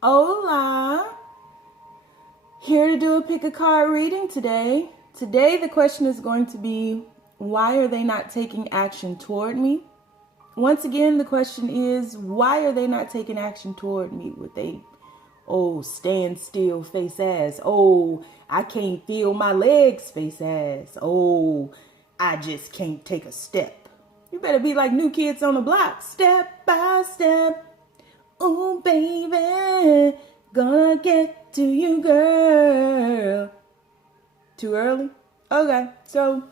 Hola! Here to do a pick a card reading today. Today the question is going to be, why are they not taking action toward me? Once again, the question is, why are they not taking action toward me with they, stand still face ass. Oh, I can't feel my legs face ass. Oh, I just can't take a step. You better be like New Kids on the Block. Step by step. Oh, baby, gonna get to you, girl. Too early? Okay, so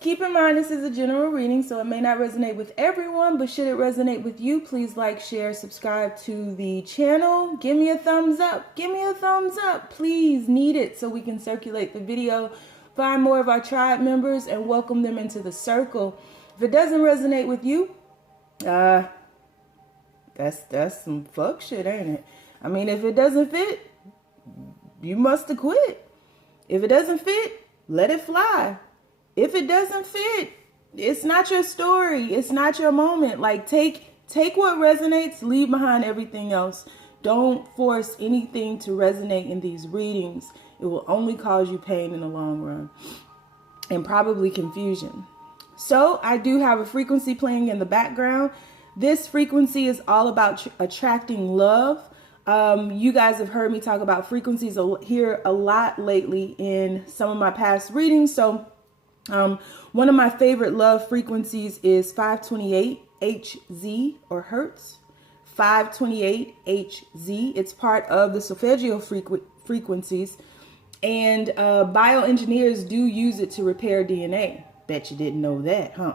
keep in mind this is a general reading, so it may not resonate with everyone, but should it resonate with you, please like, share, subscribe to the channel. Give me a thumbs up. Give me a thumbs up. Please, need it so we can circulate the video, find more of our tribe members, and welcome them into the circle. If it doesn't resonate with you, that's some fuck shit, ain't it? I mean, if it doesn't fit, you must have quit. If it doesn't fit, let it fly. If it doesn't fit, it's not your story. It's not your moment. Like, take what resonates, leave behind everything else. Don't force anything to resonate in these readings. It will only cause you pain in the long run and probably confusion. So I do have a frequency playing in the background. This frequency is all about attracting love. You guys have heard me talk about frequencies here a lot lately in some of my past readings. So one of my favorite love frequencies is 528 Hz or Hertz. 528 Hz. It's part of the solfeggio frequencies. And bioengineers do use it to repair DNA. Bet you didn't know that, huh?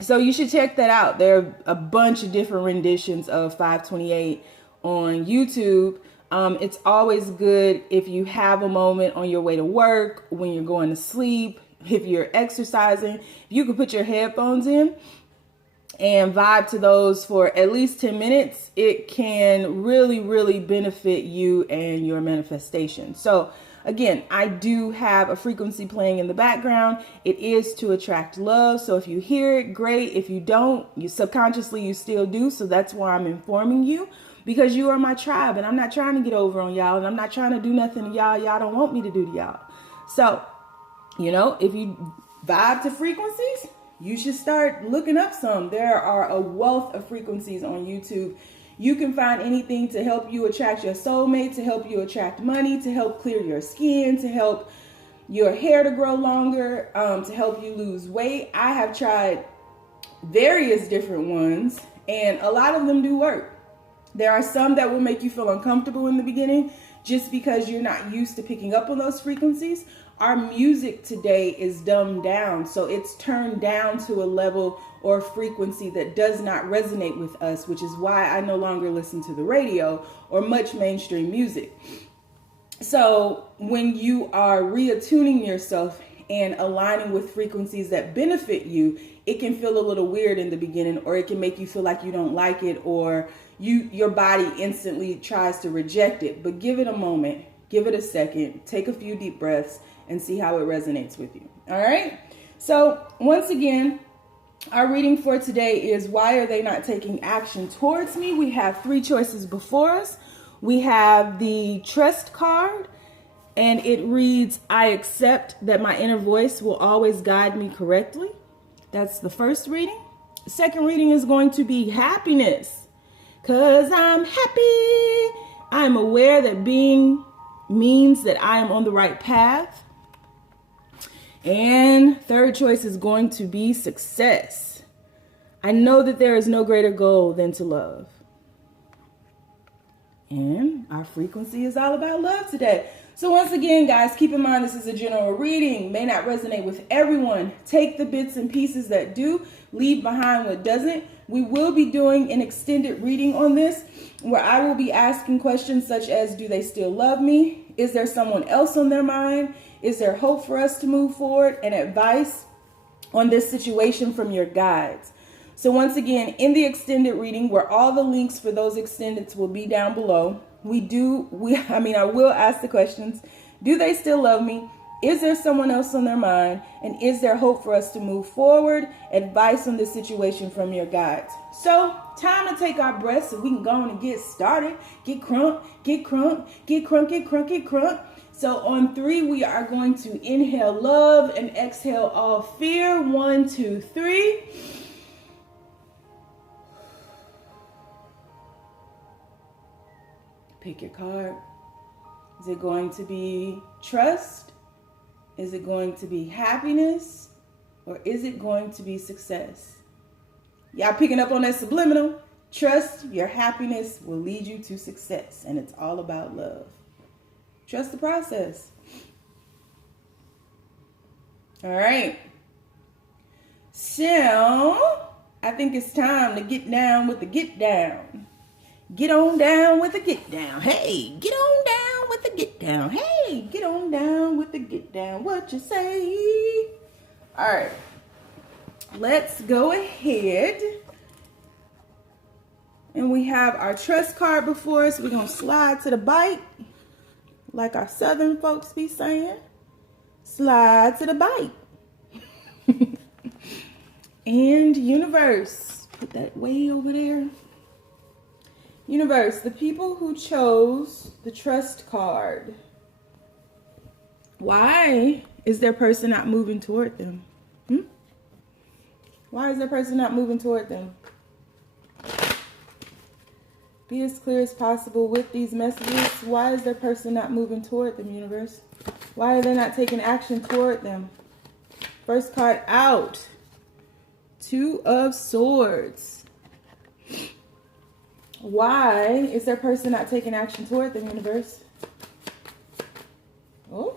So you should check that out. There are a bunch of different renditions of 528 on YouTube. It's always good if you have a moment on your way to work, when you're going to sleep, if you're exercising. You can put your headphones in and vibe to those for at least 10 minutes. It can really, really benefit you and your manifestation. So again, I do have a frequency playing in the background. It is to attract love. So if you hear it, great. If you don't, you subconsciously, you still do. So that's why I'm informing you, because you are my tribe and I'm not trying to get over on y'all, and I'm not trying to do nothing to y'all don't want me to do to y'all. So, if you vibe to frequencies, you should start looking up some. There are a wealth of frequencies on YouTube. You can find anything to help you attract your soulmate, to help you attract money, to help clear your skin, to help your hair to grow longer, to help you lose weight. I have tried various different ones, and a lot of them do work. There are some that will make you feel uncomfortable in the beginning just because you're not used to picking up on those frequencies. Our music today is dumbed down, so it's turned down to a level or frequency that does not resonate with us, which is why I no longer listen to the radio or much mainstream music. So when you are reattuning yourself and aligning with frequencies that benefit you, it can feel a little weird in the beginning, or it can make you feel like you don't like it, or your body instantly tries to reject it. But give it a moment, give it a second, take a few deep breaths, and see how it resonates with you. All right. So once again, our reading for today is, why are they not taking action towards me? We have three choices before us. We have the Trust card, and it reads, I accept that my inner voice will always guide me correctly. That's the first reading. The second reading is going to be Happiness, because I'm happy. I'm aware that being means that I am on the right path. And third choice is going to be Success. I know that there is no greater goal than to love. And our frequency is all about love today. So once again, guys, keep in mind this is a general reading. May not resonate with everyone. Take the bits and pieces that do, leave behind what doesn't. We will be doing an extended reading on this, where I will be asking questions such as, do they still love me? Is there someone else on their mind? Is there hope for us to move forward? And advice on this situation from your guides. So once again, in the extended reading, where all the links for those extendeds will be down below, I will ask the questions. Do they still love me? Is there someone else on their mind? And is there hope for us to move forward? Advice on this situation from your guides. So Time to take our breath so we can go on and get started. Get crunk, get crunk, get crunk, get crunk, get crunk. So on 3, we are going to inhale love and exhale all fear. 1, 2, 3. Pick your card. Is it going to be trust? Is it going to be happiness? Or is it going to be success? Y'all picking up on that subliminal? Trust your happiness will lead you to success. And it's all about love. Trust the process. All right. So, I think it's time to get down with the get down. Get on down with the get down. Hey, get on down with the get down. Hey, get on down with the get down. What you say? All right. Let's go ahead. And we have our trust card before us. We're going to slide to the bite. Like our Southern folks be saying. Slide to the bite. And universe. Put that way over there. Universe, the people who chose the trust card. Why is their person not moving toward them? Why is their person not moving toward them? Be as clear as possible with these messages. Why is their person not moving toward them, universe? Why are they not taking action toward them? First card out. 2 of Swords. Why is their person not taking action toward them, universe? Oh.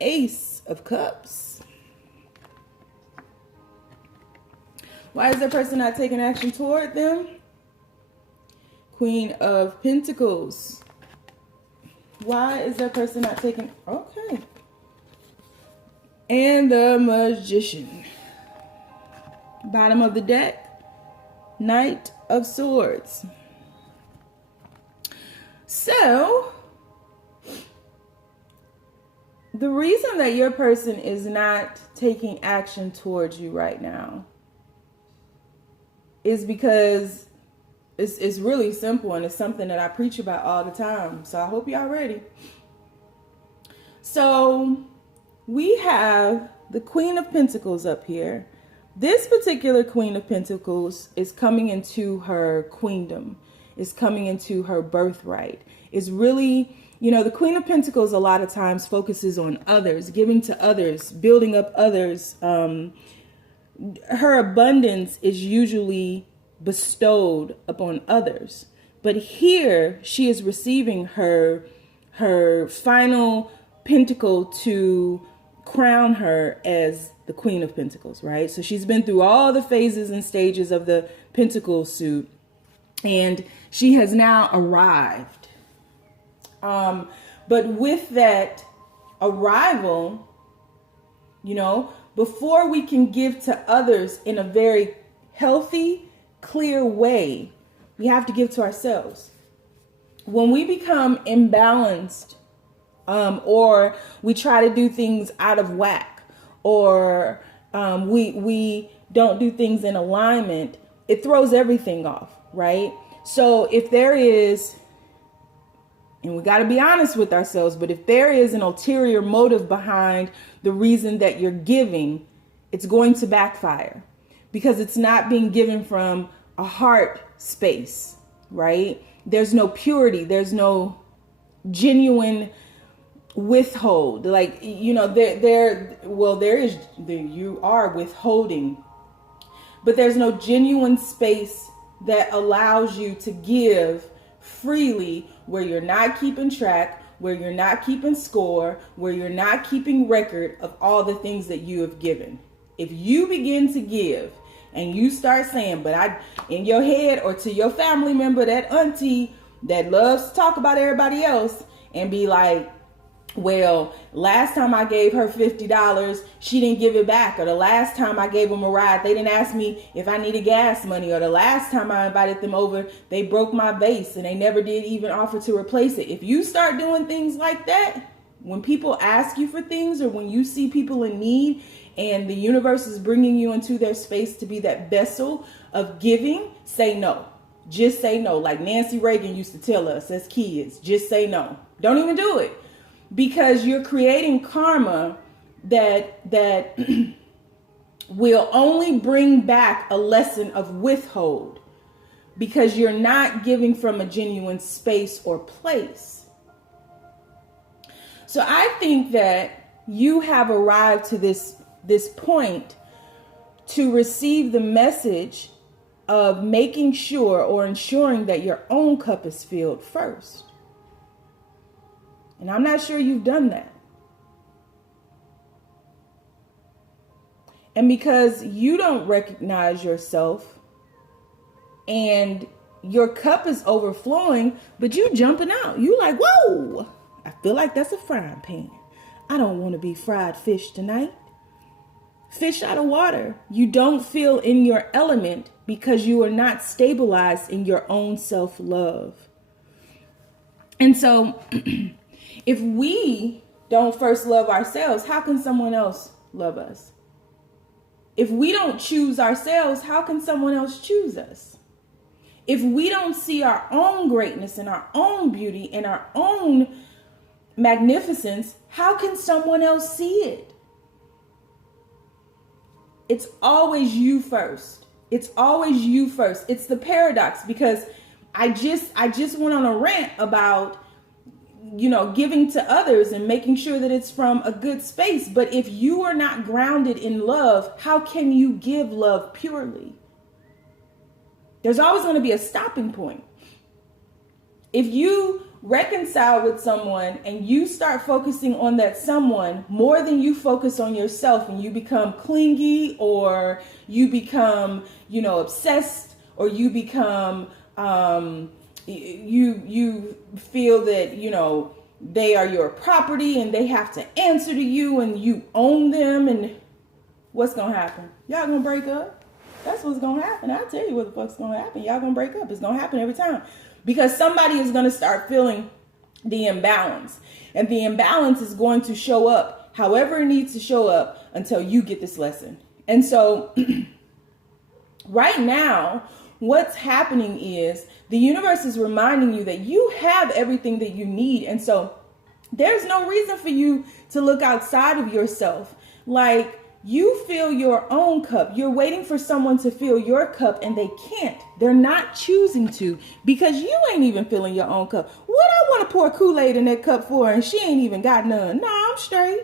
Ace of Cups. Why is their person not taking action toward them? Queen of Pentacles. Why is their person not taking... Okay. And the Magician. Bottom of the deck. Knight of Swords. So, the reason that your person is not taking action towards you right now is because it's really simple, and it's something that I preach about all the time. So I hope y'all ready. So we have the Queen of Pentacles up here. This particular Queen of Pentacles is coming into her queendom, is coming into her birthright. Is really, you know, the Queen of Pentacles a lot of times focuses on others, giving to others, building up others. Her abundance is usually bestowed upon others. But here she is receiving her final pentacle to crown her as the Queen of Pentacles, right? So she's been through all the phases and stages of the pentacle suit, and she has now arrived. But with that arrival, you know, before we can give to others in a very healthy, clear way, we have to give to ourselves. When we become imbalanced, or we try to do things out of whack, or we don't do things in alignment, it throws everything off, right? So if there is, and we got to be honest with ourselves, but if there is an ulterior motive behind the reason that you're giving, it's going to backfire, because it's not being given from a heart space, right? There's no purity. There's no genuine withhold. Like, you know, you are withholding, but there's no genuine space that allows you to give freely, where you're not keeping track, where you're not keeping score, where you're not keeping record of all the things that you have given. If you begin to give and you start saying, but in your head, or to your family member, that auntie that loves to talk about everybody else, and be like, well, last time I gave her $50, she didn't give it back. Or the last time I gave them a ride, they didn't ask me if I needed gas money. Or the last time I invited them over, they broke my vase and they never did even offer to replace it. If you start doing things like that, When people ask you for things, or when you see people in need and the universe is bringing you into their space to be that vessel of giving, say no. Just say no. Like Nancy Reagan used to tell us as kids, just say no. Don't even do it, because you're creating karma that will only bring back a lesson of withhold, because you're not giving from a genuine space or place. So I think that you have arrived to this point to receive the message of making sure or ensuring that your own cup is filled first. And I'm not sure you've done that. And because you don't recognize yourself and your cup is overflowing, but you jumping out. You like, whoa, I feel like that's a frying pan. I don't want to be fried fish tonight. Fish out of water. You don't feel in your element because you are not stabilized in your own self-love. And so if we don't first love ourselves, how can someone else love us? If we don't choose ourselves, how can someone else choose us? If we don't see our own greatness and our own beauty and our own magnificence, how can someone else see it? It's always you first. It's always you first. It's the paradox, because I just went on a rant about, giving to others and making sure that it's from a good space. But if you are not grounded in love, how can you give love purely? There's always going to be a stopping point. If you reconcile with someone and you start focusing on that someone more than you focus on yourself, and you become clingy, or you become, obsessed, or you become, you feel that, they are your property and they have to answer to you and you own them, and what's going to happen? Y'all going to break up. That's what's going to happen. I'll tell you what the fuck's going to happen. Y'all going to break up. It's going to happen every time. Because somebody is going to start feeling the imbalance. And the imbalance is going to show up however it needs to show up until you get this lesson. And so right now, what's happening is the universe is reminding you that you have everything that you need. And so there's no reason for you to look outside of yourself. Like, you fill your own cup. You're waiting for someone to fill your cup, and they can't. They're not choosing to, because you ain't even filling your own cup. What I want to pour Kool-Aid in that cup for, and she ain't even got none? Nah, I'm straight.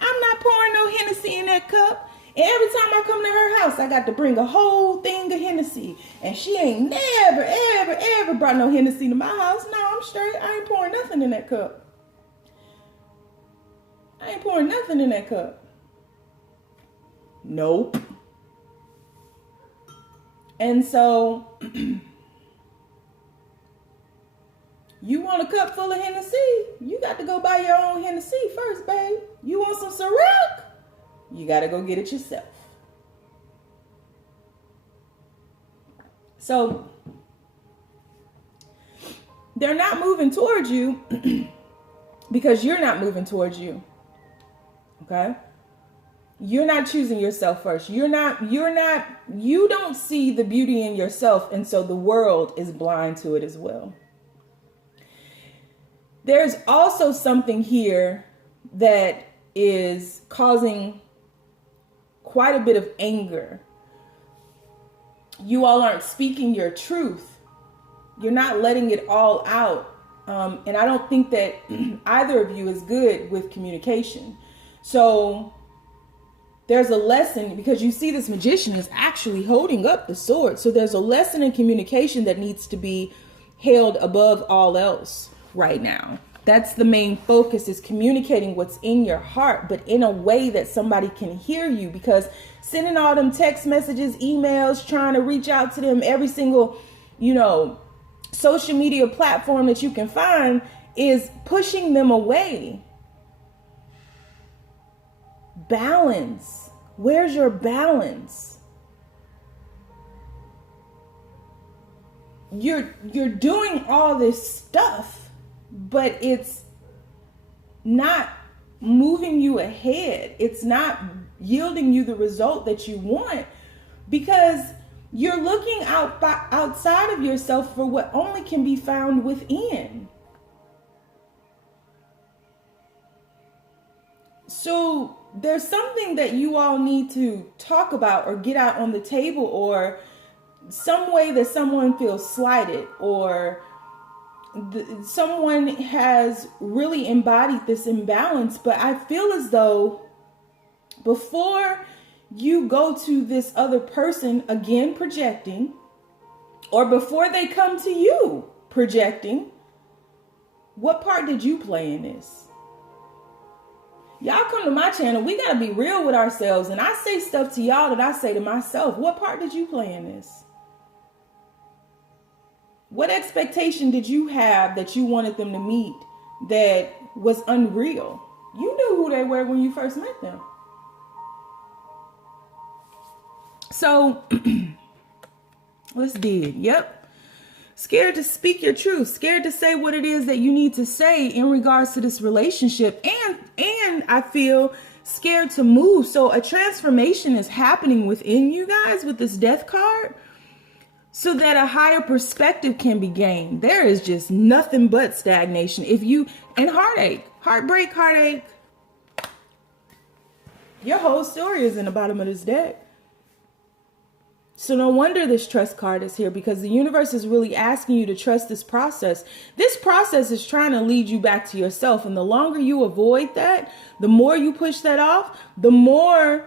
I'm not pouring no Hennessy in that cup. And every time I come to her house, I got to bring a whole thing of Hennessy. And she ain't never, ever, ever brought no Hennessy to my house. No, I'm straight. I ain't pouring nothing in that cup. I ain't pouring nothing in that cup. Nope. And so you want a cup full of Hennessy, you got to go buy your own Hennessy first, babe. You want some Ciroc? You got to go get it yourself. So they're not moving towards you because you're not moving towards you. Okay? You're not choosing yourself first. You don't see the beauty in yourself. And so the world is blind to it as well. There's also something here that is causing quite a bit of anger. You all aren't speaking your truth. You're not letting it all out. And I don't think that either of you is good with communication. So there's a lesson, because you see this magician is actually holding up the sword. So there's a lesson in communication that needs to be held above all else right now. That's the main focus, is communicating what's in your heart, but in a way that somebody can hear you. Because sending all them text messages, emails, trying to reach out to them every single, social media platform that you can find is pushing them away. Balance. Where's your balance? You're doing all this stuff, but it's not moving you ahead. It's not yielding you the result that you want, because you're looking outside of yourself for what only can be found within. So there's something that you all need to talk about or get out on the table, or some way that someone feels slighted, or someone has really embodied this imbalance. But I feel as though before you go to this other person, again projecting, or before they come to you projecting, what part did you play in this? Y'all come to my channel, we got to be real with ourselves. And I say stuff to y'all that I say to myself. What part did you play in this? What expectation did you have that you wanted them to meet that was unreal? You knew who they were when you first met them. So let's dig. Yep. Scared to speak your truth, scared to say what it is that you need to say in regards to this relationship. And I feel scared to move. So a transformation is happening within you guys with this death card, so that a higher perspective can be gained. There is just nothing but stagnation. And heartache, heartbreak, heartache. Your whole story is in the bottom of this deck. So no wonder this trust card is here, because the universe is really asking you to trust this process. This process is trying to lead you back to yourself. And the longer you avoid that, the more you push that off, the more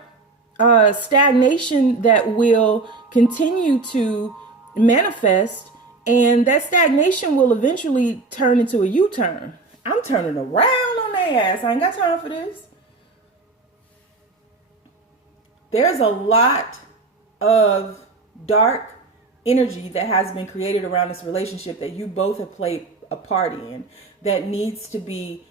stagnation that will continue to manifest. And that stagnation will eventually turn into a U-turn. I'm turning around on their ass. I ain't got time for this. There's a lot of dark energy that has been created around this relationship that you both have played a part in, that needs to be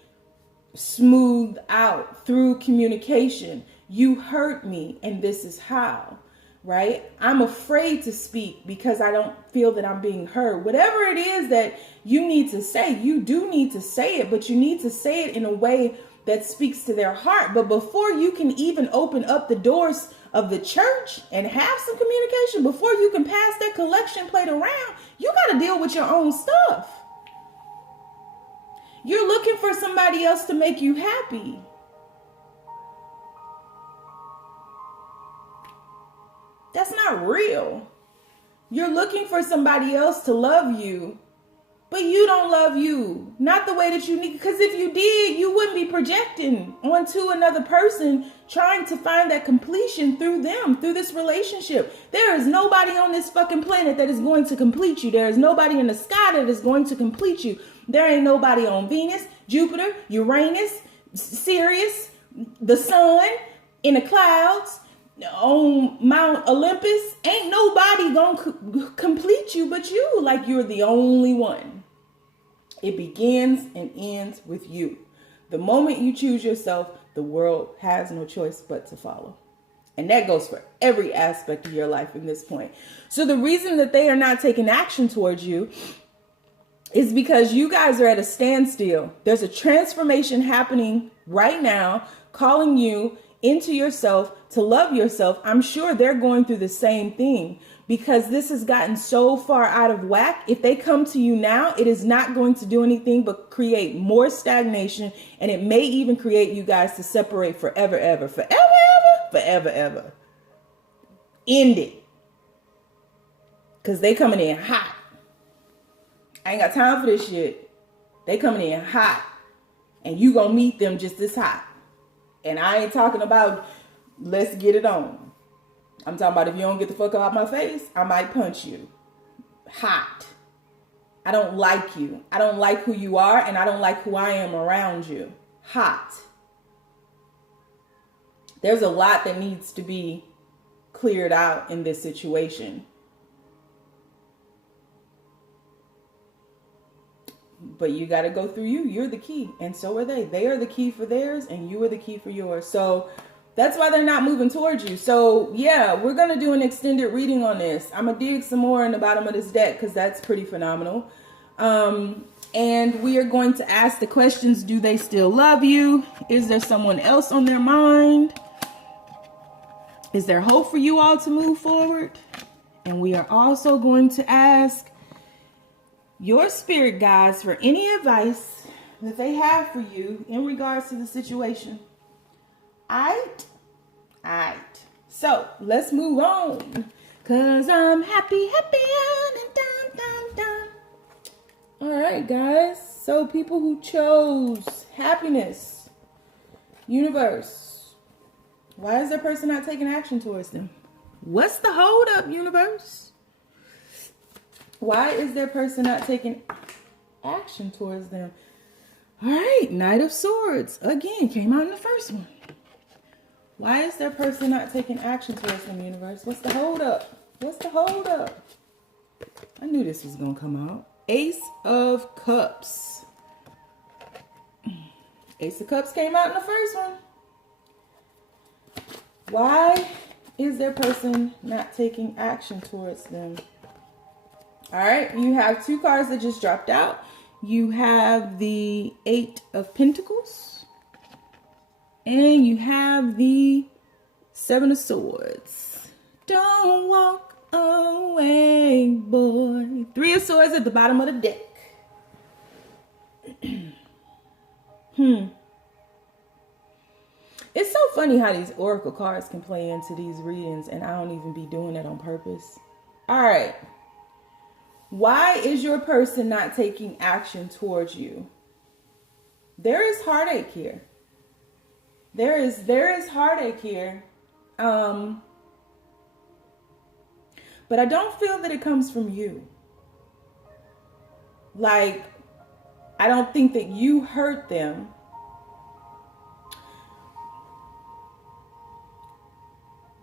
smoothed out through communication. You hurt me, and this is how, right? I'm afraid to speak because I don't feel that I'm being heard. Whatever it is that you need to say, you do need to say it, but you need to say it in a way that speaks to their heart. But before you can even open up the doors of the church and have some communication, before you can pass that collection plate around, you got to deal with your own stuff. You're looking for somebody else to make you happy. That's not real. You're looking for somebody else to love you, but you don't love you. Not the way that you need. Because if you did, you wouldn't be projecting onto another person, trying to find that completion through them, through this relationship. There is nobody on this fucking planet that is going to complete you. There is nobody in the sky that is going to complete you. There ain't nobody on Venus, Jupiter, Uranus, Sirius, the sun, in the clouds, on Mount Olympus. Ain't nobody gonna complete you but you. Like, you're the only one. It begins and ends with you. The moment you choose yourself, the world has no choice but to follow. And that goes for every aspect of your life in this point. So the reason that they are not taking action towards you is because you guys are at a standstill. There's a transformation happening right now, calling you into yourself, to love yourself. I'm sure they're going through the same thing, because this has gotten so far out of whack. If they come to you now, it is not going to do anything but create more stagnation. And it may even create you guys to separate forever, ever, forever, ever, forever, ever. End it. Because they coming in hot. I ain't got time for this shit. They coming in hot. And you gonna meet them just as hot. And I ain't talking about let's get it on. I'm talking about if you don't get the fuck out my face, I might punch you. Hot. I don't like you. I don't like who you are, and I don't like who I am around you. Hot. There's a lot that needs to be cleared out in this situation. But you got to go through you. You're the key. And so are they. They are the key for theirs, and you are the key for yours. So that's why they're not moving towards you. So yeah, we're going to do an extended reading on this. I'm going to dig some more in the bottom of this deck, because that's pretty phenomenal. And we are going to ask the questions. Do they still love you? Is there someone else on their mind? Is there hope for you all to move forward? And we are also going to ask your spirit guides for any advice that they have for you in regards to the situation. Alright? So, let's move on. Cause I'm happy, and dun. Alright, guys. So, people who chose happiness, universe, why is their person not taking action towards them? What's the hold up, universe? Why is their person not taking action towards them? All right, Knight of Swords. Again, came out in the first one. Why is their person not taking action towards them, universe? What's the hold up? What's the hold up? I knew this was going to come out. Ace of Cups. Ace of Cups came out in the first one. Why is their person not taking action towards them? All right, you have two cards that just dropped out. You have the Eight of Pentacles. And you have the Seven of Swords. Don't walk away, boy. Three of Swords at the bottom of the deck. It's so funny how these oracle cards can play into these readings, and I don't even be doing that on purpose. All right. Why is your person not taking action towards you? There is heartache here. There is heartache here. But I don't feel that it comes from you. Like, I don't think that you hurt them.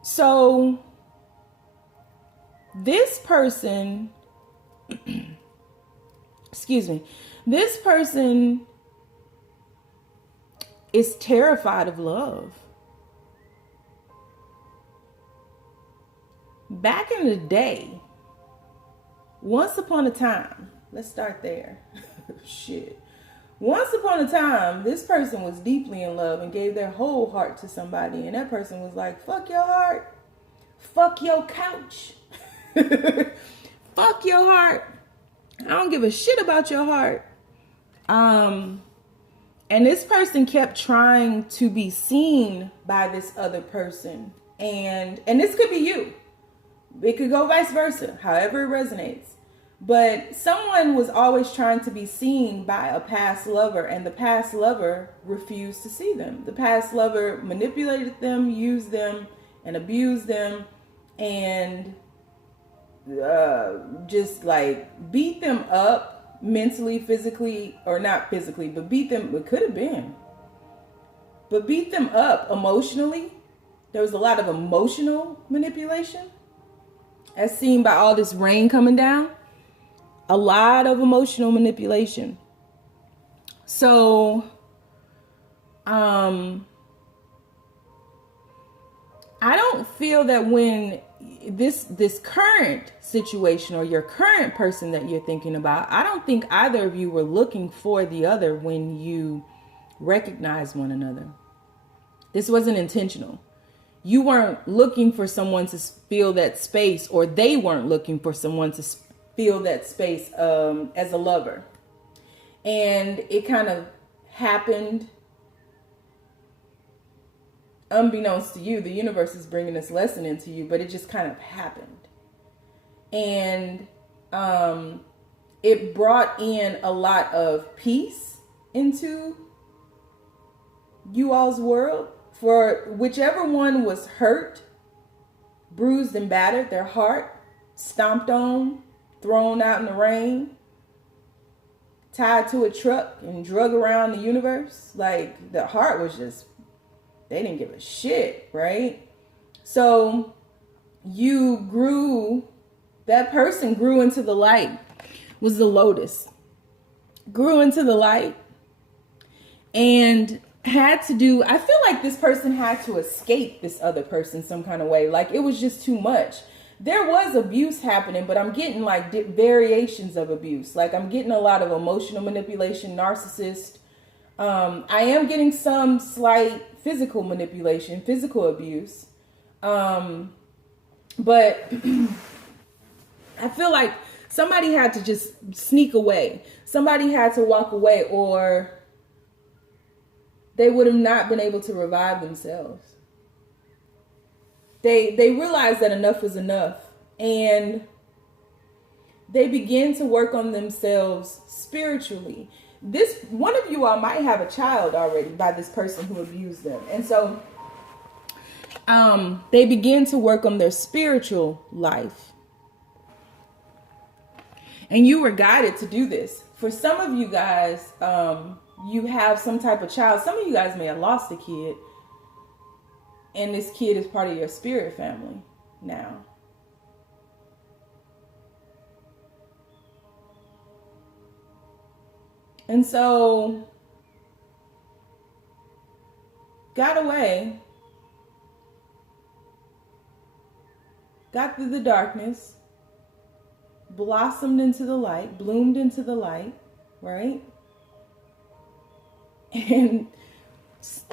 So, this person, excuse me, this person is terrified of love. Back in the day, once upon a time, let's start there. Shit. Once upon a time, this person was deeply in love and gave their whole heart to somebody. And that person was like, fuck your heart. Fuck your couch. Fuck your heart. I don't give a shit about your heart. And this person kept trying to be seen by this other person. And this could be you. It could go vice versa, however it resonates. But someone was always trying to be seen by a past lover, and the past lover refused to see them. The past lover manipulated them, used them, and abused them, and just like beat them up mentally, physically, or not physically, but beat them, it could have been. But beat them up emotionally. There was a lot of emotional manipulation, as seen by all this rain coming down. A lot of emotional manipulation. So, I don't feel that when this current situation or your current person that you're thinking about, I don't think either of you were looking for the other when you recognized one another. This wasn't intentional. You weren't looking for someone to fill that space, or they weren't looking for someone to fill that space as a lover. And it kind of happened unbeknownst to you. The universe is bringing this lesson into you, but it just kind of happened. And it brought in a lot of peace into you all's world. For whichever one was hurt, bruised and battered, their heart stomped on, thrown out in the rain, tied to a truck and drug around the universe. Like, the heart was just, they didn't give a shit, right? So you grew, that person grew into the light, was the lotus, grew into the light, and had to do, I feel like this person had to escape this other person some kind of way. Like, it was just too much. there was abuse happening, but I'm getting like variations of abuse. Like I'm getting a lot of emotional manipulation, narcissist. I am getting some slight physical manipulation, physical abuse. But I feel like somebody had to just sneak away. Somebody had to walk away, or they would have not been able to revive themselves. They realized that enough was enough, and they began to work on themselves spiritually. This one of you all might have a child already by this person who abused them, and so they begin to work on their spiritual life. And you were guided to do this. For some of you guys, you have some type of child. Some of you guys may have lost a kid, and this kid is part of your spirit family now. And so, got away, got through the darkness, blossomed into the light, bloomed into the light, right? And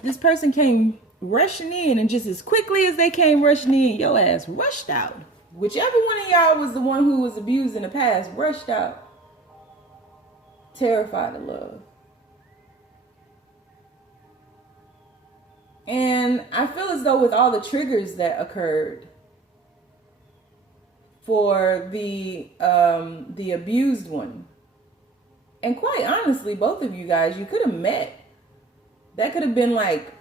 this person came rushing in, and just as quickly as they came rushing in, your ass rushed out. Whichever one of y'all was the one who was abused in the past, rushed out, terrified of love. And I feel as though with all the triggers that occurred for the abused one, and quite honestly, both of you guys, you could have met. That could have been like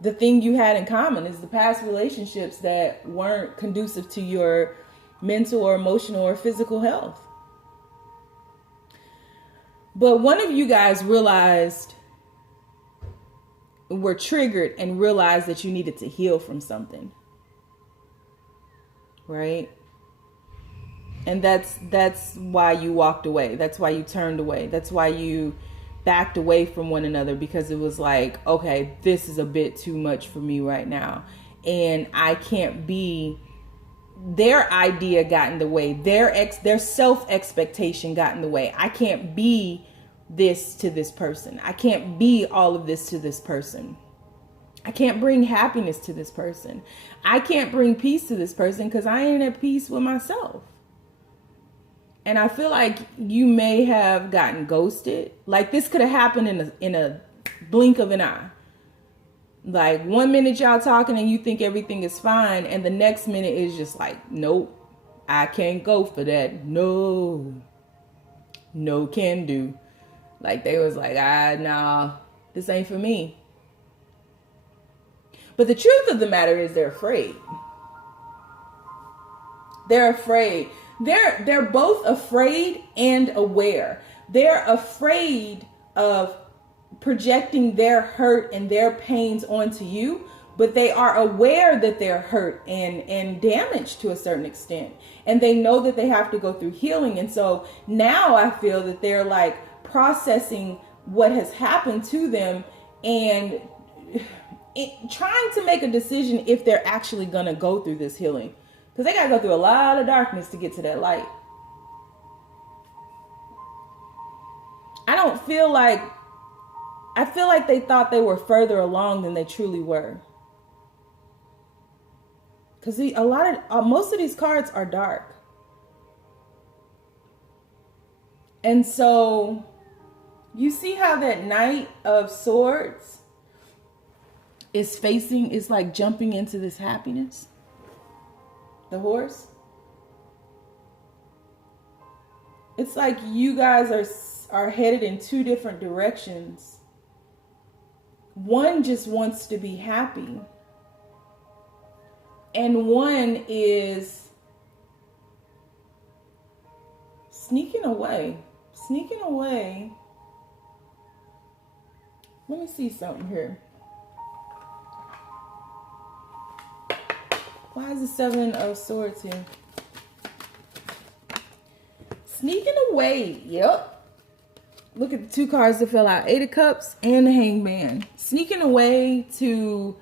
the thing you had in common, is the past relationships that weren't conducive to your mental or emotional or physical health. But one of you guys were triggered and realized that you needed to heal from something. Right? And that's why you walked away. That's why you turned away. That's why you backed away from one another, because it was like, okay, this is a bit too much for me right now. And I can't be, their idea got in the way. Their self-expectation got in the way. I can't be this to this person. I can't be all of this to this person. I can't bring happiness to this person. I can't bring peace to this person because I ain't at peace with myself. And I feel like you may have gotten ghosted. Like this could have happened in a blink of an eye. Like 1 minute y'all talking and you think everything is fine, and the next minute is just like, nope, I can't go for that. No can do. Like they was like, nah, this ain't for me. But the truth of the matter is they're afraid. They're afraid. They're both afraid and aware. They're afraid of projecting their hurt and their pains onto you, but they are aware that they're hurt and damaged to a certain extent. And they know that they have to go through healing. And so now I feel that they're like processing what has happened to them and trying to make a decision if they're actually going to go through this healing. Because they got to go through a lot of darkness to get to that light. I feel like they thought they were further along than they truly were. Because most of these cards are dark. And so you see how that Knight of Swords is like jumping into this happiness? The horse. It's like you guys are headed in two different directions. One just wants to be happy. And one is sneaking away. Let me see something here. Why is the Seven of Swords here? Sneaking away. Yep. Look at the two cards that fell out. Eight of Cups and the Hangman. Sneaking away to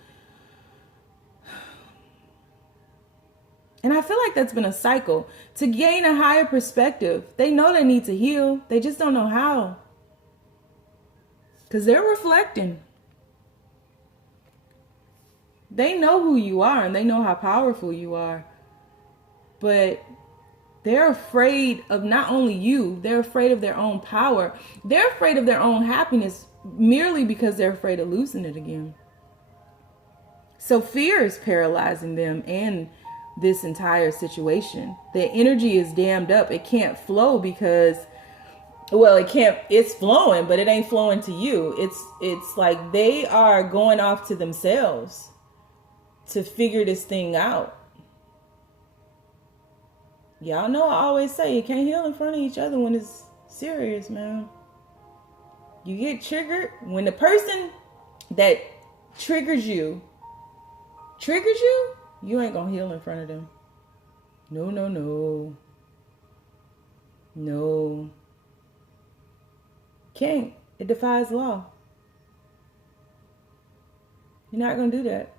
And I feel like that's been a cycle. To gain a higher perspective, they know they need to heal. They just don't know how. Because they're reflecting. They know who you are and they know how powerful you are. But they're afraid of not only you, they're afraid of their own power. They're afraid of their own happiness merely because they're afraid of losing it again. So fear is paralyzing them and this entire situation. The energy is dammed up. It can't flow because, well, it's flowing, but it ain't flowing to you. It's like they are going off to themselves to figure this thing out. Y'all know I always say you can't heal in front of each other when it's serious, man. You get triggered when the person that triggers you, you ain't gonna heal in front of them. No. Can't. It defies law. You're not gonna do that.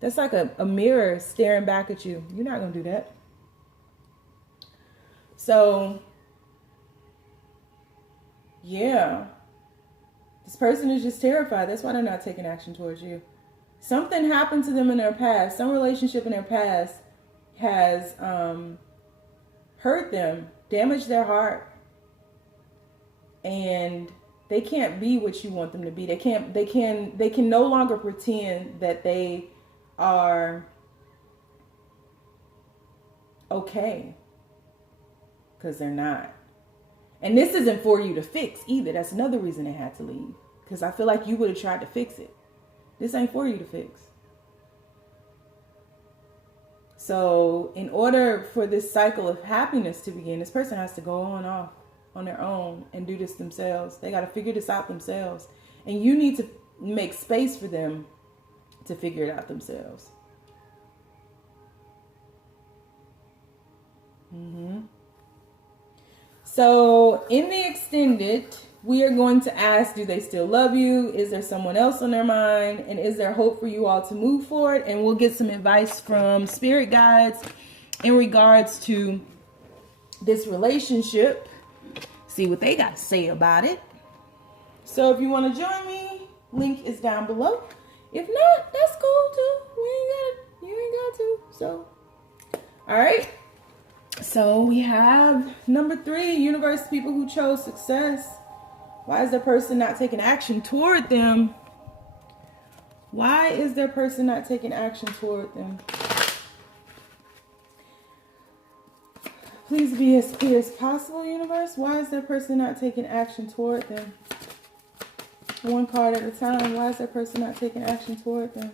That's like a mirror staring back at you. You're not gonna do that. So, yeah. This person is just terrified. That's why they're not taking action towards you. Something happened to them in their past. Some relationship in their past has hurt them, damaged their heart. And they can't be what you want them to be. They can no longer pretend that they are okay. Because they're not. And this isn't for you to fix either. That's another reason they had to leave. Because I feel like you would have tried to fix it. This ain't for you to fix. So in order for this cycle of happiness to begin, this person has to go off on their own and do this themselves. They got to figure this out themselves. And you need to make space for them to figure it out themselves. So in the extended, we are going to ask, do they still love you? Is there someone else on their mind? And is there hope for you all to move forward? And we'll get some advice from spirit guides in regards to this relationship. See what they got to say about it. So if you want to join me, link is down below. If not, that's cool too. You ain't got to. So, all right. So we have number 3, universe, people who chose success. Why is their person not taking action toward them? Why is their person not taking action toward them? Please be as clear as possible, universe. Why is their person not taking action toward them? One card at a time. Why is their person not taking action toward them?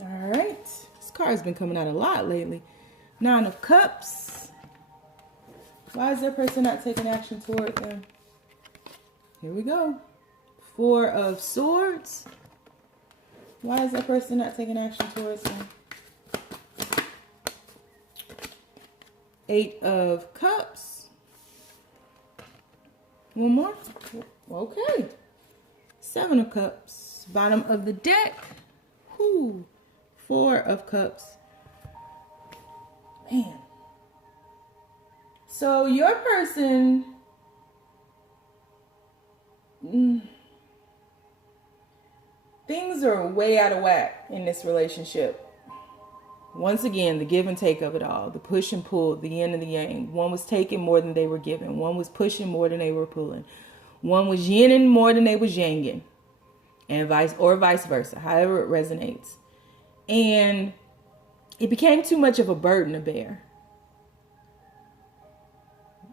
All right. This card's been coming out a lot lately. 9 of Cups. Why is their person not taking action toward them? Here we go. 4 of Swords. Why is that person not taking action towards them? 8 of Cups. One more. Okay. 7 of Cups. Bottom of the deck. 4 of Cups. Man. So your person, things are way out of whack in this relationship. Once again, the give and take of it all, the push and pull, the yin and the yang. One was taking more than they were giving. One was pushing more than they were pulling. One was yinning more than they was yanging, and vice versa, however it resonates. And it became too much of a burden to bear.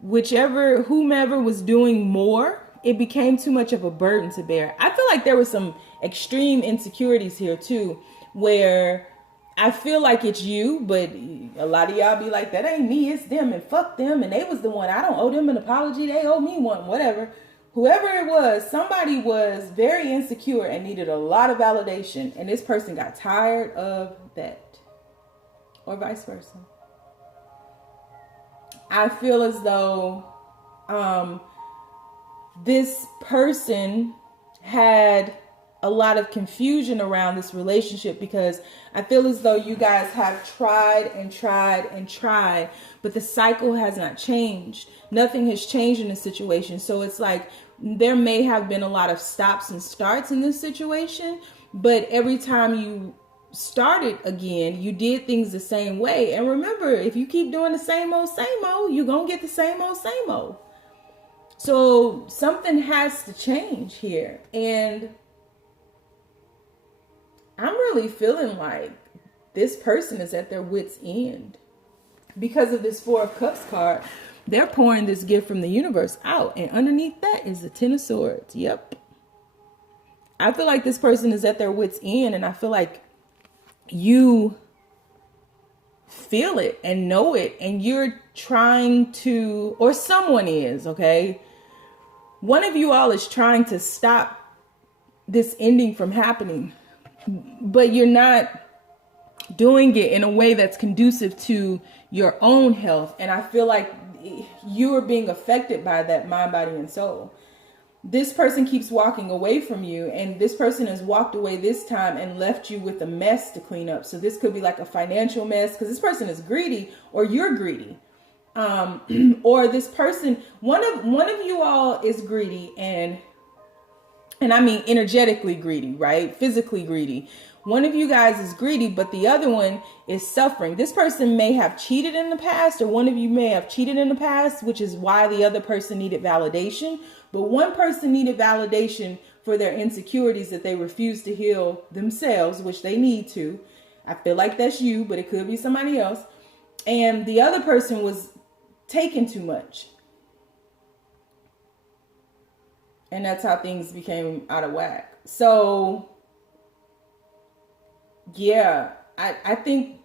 Whomever was doing more, it became too much of a burden to bear. I feel like there were some extreme insecurities here too, where I feel like it's you, but a lot of y'all be like, that ain't me, it's them, and fuck them, and they was the one. I don't owe them an apology, they owe me one, whatever. Whoever it was, somebody was very insecure and needed a lot of validation, and this person got tired of that. Or vice versa. I feel as though this person had a lot of confusion around this relationship, because I feel as though you guys have tried and tried and tried, but the cycle has not changed. Nothing has changed in this situation. So it's like there may have been a lot of stops and starts in this situation, but every time you started again, you did things the same way. And remember, if you keep doing the same old, you're going to get the same old. So something has to change here. And I'm really feeling like this person is at their wit's end. Because of this Four of Cups card, they're pouring this gift from the universe out. And underneath that is the Ten of Swords. Yep. I feel like this person is at their wit's end. And I feel like you feel it and know it. And you're trying to, or someone is, okay? One of you all is trying to stop this ending from happening. But you're not doing it in a way that's conducive to your own health. And I feel like you are being affected by that, mind, body, and soul. This person keeps walking away from you, and this person has walked away this time and left you with a mess to clean up. So this could be like a financial mess, because this person is greedy, or you're greedy. Or this person, one of you all is greedy, and I mean energetically greedy, right? Physically greedy. One of you guys is greedy, but the other one is suffering. This person may have cheated in the past, or one of you may have cheated in the past, which is why the other person needed validation. But one person needed validation for their insecurities that they refuse to heal themselves, which they need to. I feel like that's you, but it could be somebody else. And the other person was taking too much. And that's how things became out of whack. So, yeah, I think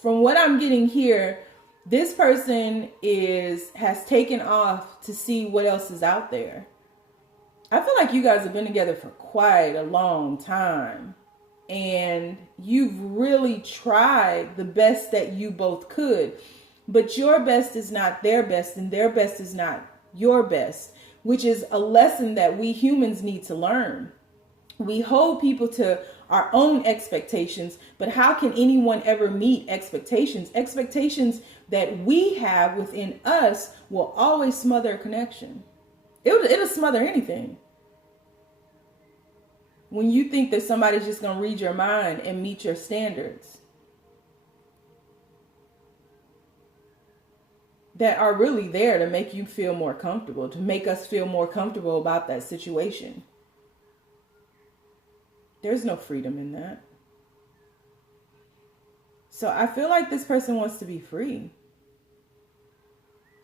from what I'm getting here, this person has taken off to see what else is out there. I feel like you guys have been together for quite a long time. And you've really tried the best that you both could. But your best is not their best, and their best is not your best, which is a lesson that we humans need to learn. We hold people to our own expectations, but how can anyone ever meet expectations? Expectations that we have within us will always smother a connection. It'll smother anything. When you think that somebody's just going to read your mind and meet your standards that are really there to make you feel more comfortable, to make us feel more comfortable about that situation. There's no freedom in that. So I feel like this person wants to be free.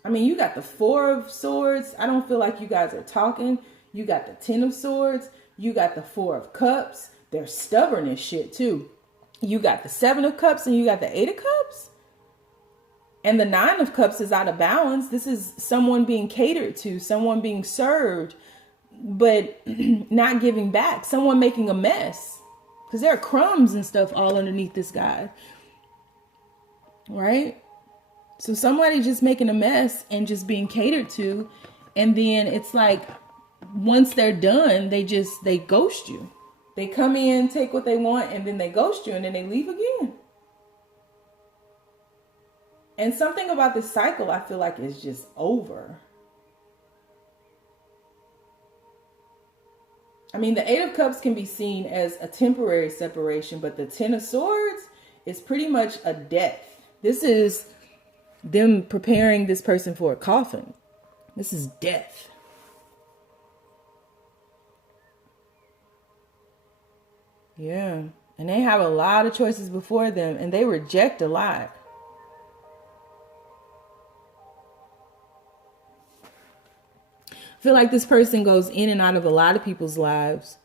I mean, you got the Four of Swords. I don't feel like you guys are talking. You got the Ten of Swords. You got the Four of Cups. They're stubborn as shit too. You got the Seven of Cups and you got the Eight of Cups. And the Nine of Cups is out of balance. This is someone being catered to, someone being served, but not giving back. Someone making a mess. Because there are crumbs and stuff all underneath this guy. Right? So somebody just making a mess and just being catered to. And then it's like, once they're done, they ghost you. They come in, take what they want, and then they ghost you, and then they leave again. And something about this cycle, I feel like, is just over. I mean, the Eight of Cups can be seen as a temporary separation, but the Ten of Swords is pretty much a death. This is them preparing this person for a coffin. This is death. Yeah. And they have a lot of choices before them, and they reject a lot. I feel like this person goes in and out of a lot of people's lives.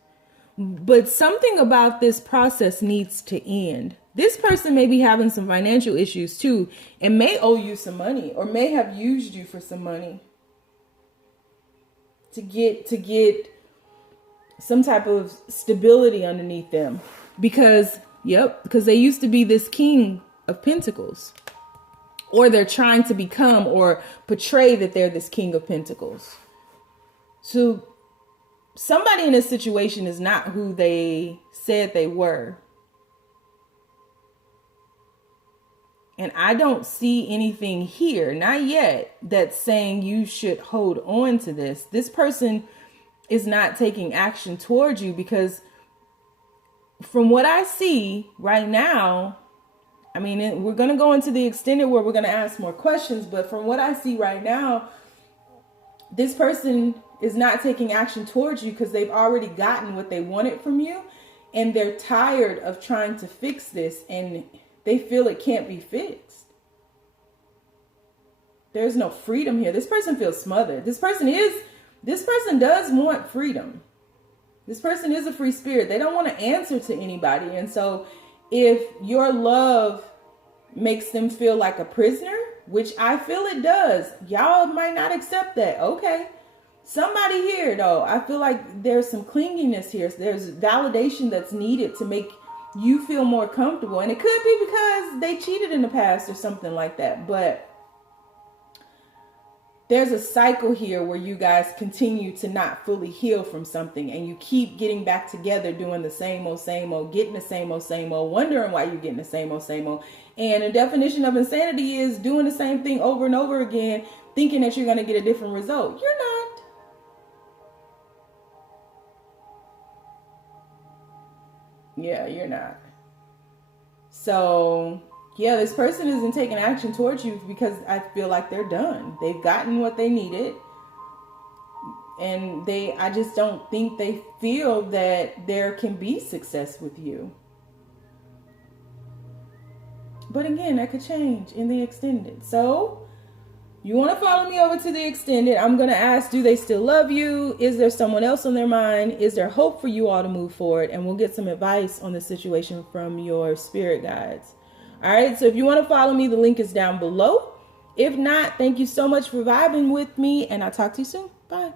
But something about this process needs to end. This person may be having some financial issues too, and may owe you some money, or may have used you for some money to get some type of stability underneath them. Because they used to be this King of Pentacles. Or they're trying to become or portray that they're this King of Pentacles. So somebody in this situation is not who they said they were. And I don't see anything here, not yet, that's saying you should hold on to this. This person is not taking action towards you, because from what I see right now, I mean, we're going to go into the extended where we're going to ask more questions. But from what I see right now, this person is not taking action towards you because they've already gotten what they wanted from you. And they're tired of trying to fix this. And they feel it can't be fixed. There's no freedom here. This person feels smothered. This person does want freedom. This person is a free spirit. They don't want to answer to anybody. And so if your love makes them feel like a prisoner, which I feel it does, y'all might not accept that. Okay. Somebody here, though, I feel like there's some clinginess here. There's validation that's needed to make you feel more comfortable. And it could be because they cheated in the past or something like that. But there's a cycle here where you guys continue to not fully heal from something, and you keep getting back together doing the same old, getting the same old, wondering why you're getting the same old. And the definition of insanity is doing the same thing over and over again, thinking that you're going to get a different result. You're not. Yeah, you're not. So yeah, this person isn't taking action towards you because I feel like they're done. They've gotten what they needed. And I just don't think they feel that there can be success with you. But again, that could change in the extended. So you want to follow me over to the extended. I'm going to ask, do they still love you? Is there someone else on their mind? Is there hope for you all to move forward? And we'll get some advice on the situation from your spirit guides. All right, so if you want to follow me, the link is down below. If not, thank you so much for vibing with me, and I'll talk to you soon. Bye.